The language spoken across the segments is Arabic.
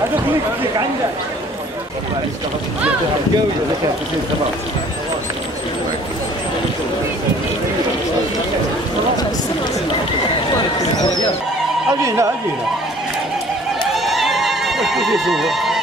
هذا كليك عندك. أجينا ايش يسوي؟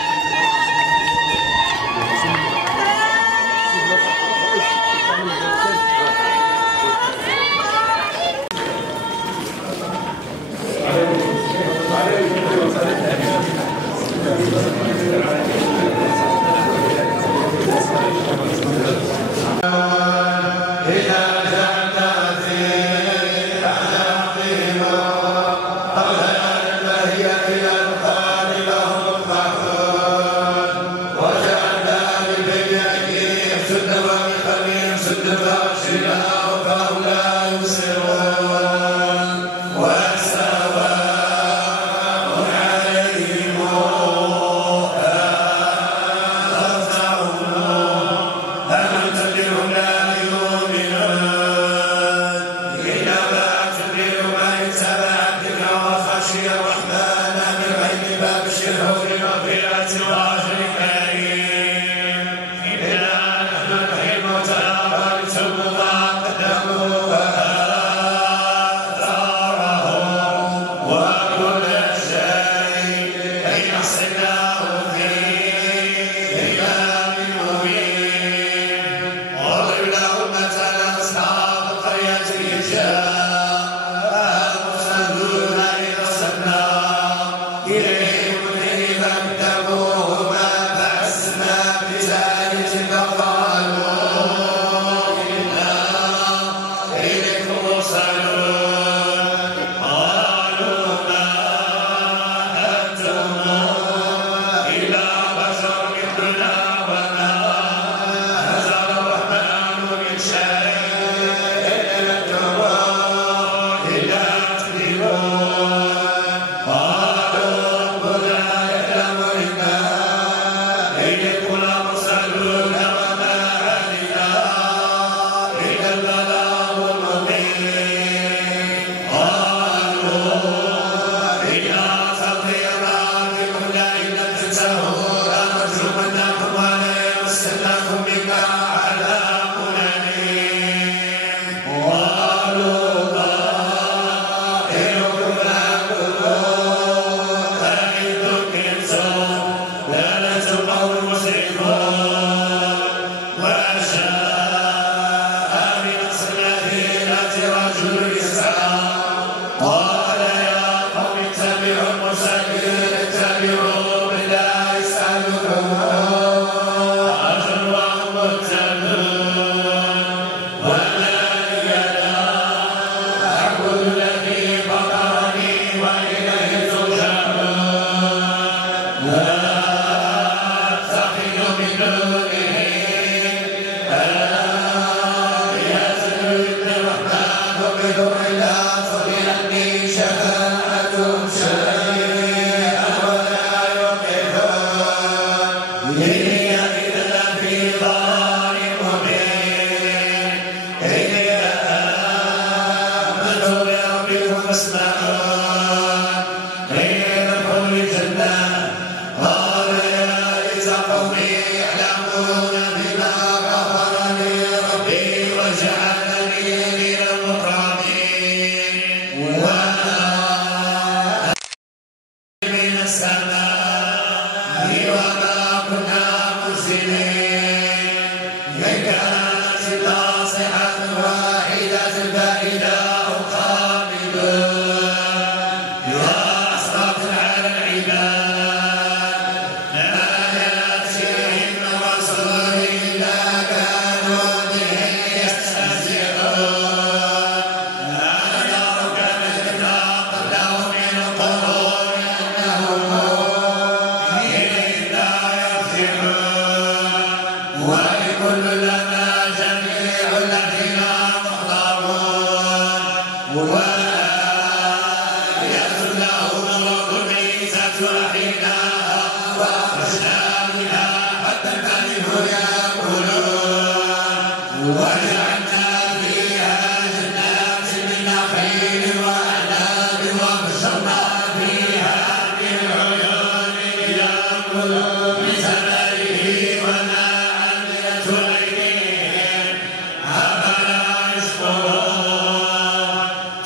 وجعلنا فيها جنات من نخيل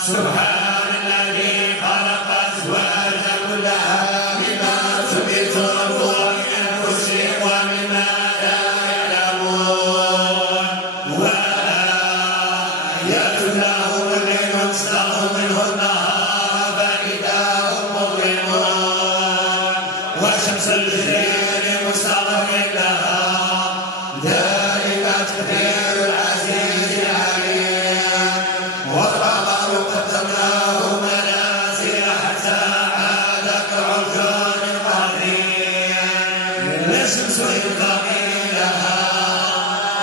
سبحان الذي خلق أزواج كلها مما تنبت الأرض من أنفسهم ومما لا يعلمون وآيات لهم الليل نسلخ منه النهار فإذا هم مظلمون والشمس تجري لمستقر لها ذلك تقدير العزيز العليم والقمر قدرناه منازل حتى عاد كالعرجون القديم لا الشمس ينبغي لها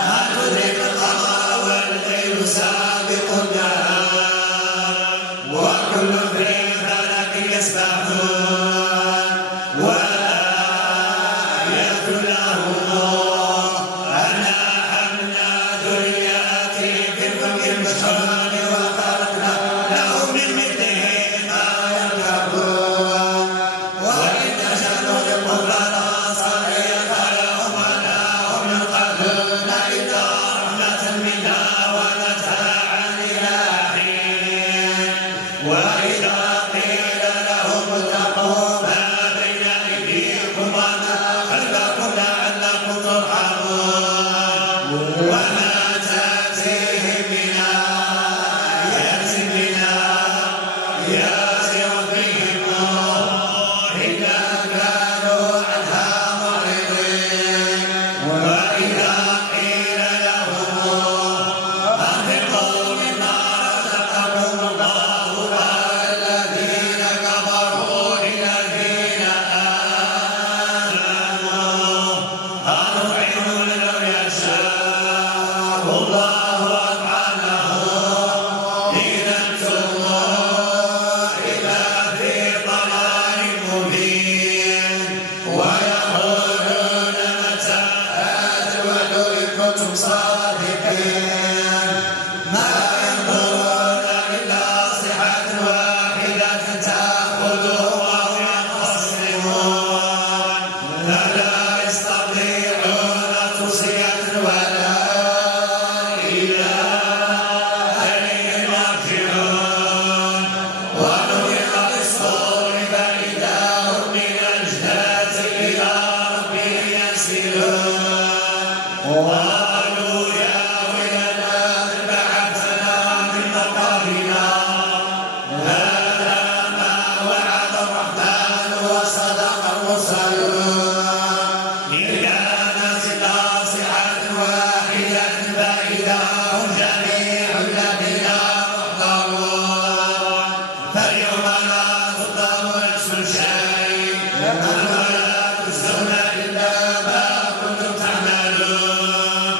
أن تدرك القمر والليل سابق النهار وكل في فلك يسبحون وآيات لهم أنا حملنا ذرياتهم في الفلك المشحون وخلقنا لهم من مثله ما يركبون وإن نشأ نغرقهم فلا صريخ لهم ولا هم ينقذون إلا رحمة منا ومتاعا إلى حين وإذا قيل لهم اتقوا ما بين أيديكم وما خلفكم لعلكم ترحمون وما تأتيهم من آية من آيات ربهم إلا كانوا عنها معرضين وإذا قيل لهم أنفقوا مما رزقكم الله قال الذين كفروا للذين آمنوا أنطعم لو يشاء الله أطعمه إن أنتم إلا في ضلال مبين ويقولون متى هذا الوعد إن كنتم صادقين ما ينظرون إلا صحة واحدة تأخذهم وهم يخصمون فلا يستطيعون توصية ولا إلى أهلهم يرجعون ونفخ في الصور فإذا هم من الأجداث إلى ربهم ينسلون قالوا يا ويلنا بعثنا من مقامنا هذا ما وعد الرحمن وصدق المرسلون إن كانت ناصحة واحدة فإذا هم جميع الذين محضرون فاليوم لا تظلم نفس شيء ولا تجزون إلا ما كنتم تعملون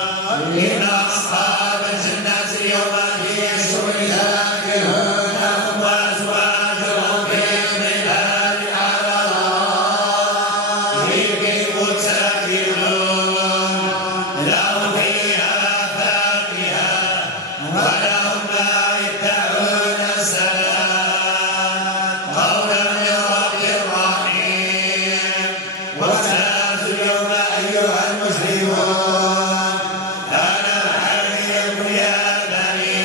إن أصحاب الجنة اليوم في شغل ذاكرون هم وأزواجهم في ظلال على الأرائك متكئون لهم فيها فاكهة ولهم ما يدعون سلام قولا من رب رحيم وامتازوا اليوم أيها المجرمون ألم عليكم يا بني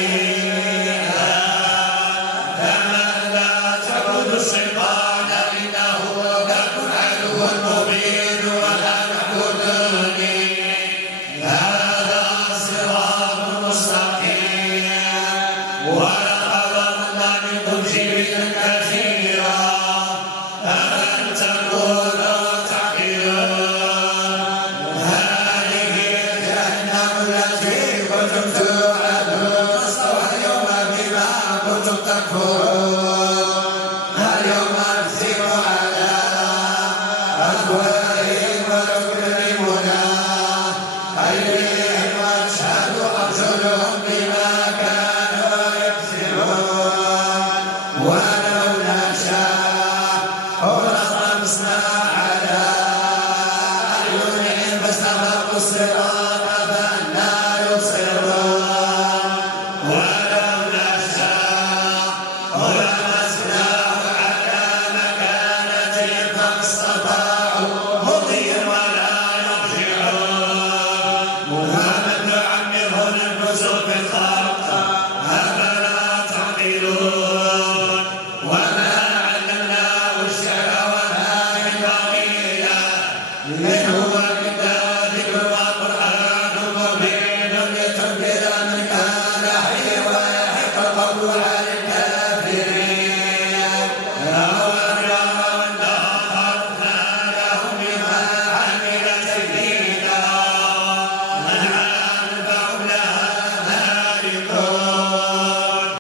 آدم لا تعبدوا الشيطان إنه لكم عدو مبين وأن اعبدوني هذا صراط مستقيم ولقد ضل منكم جبلا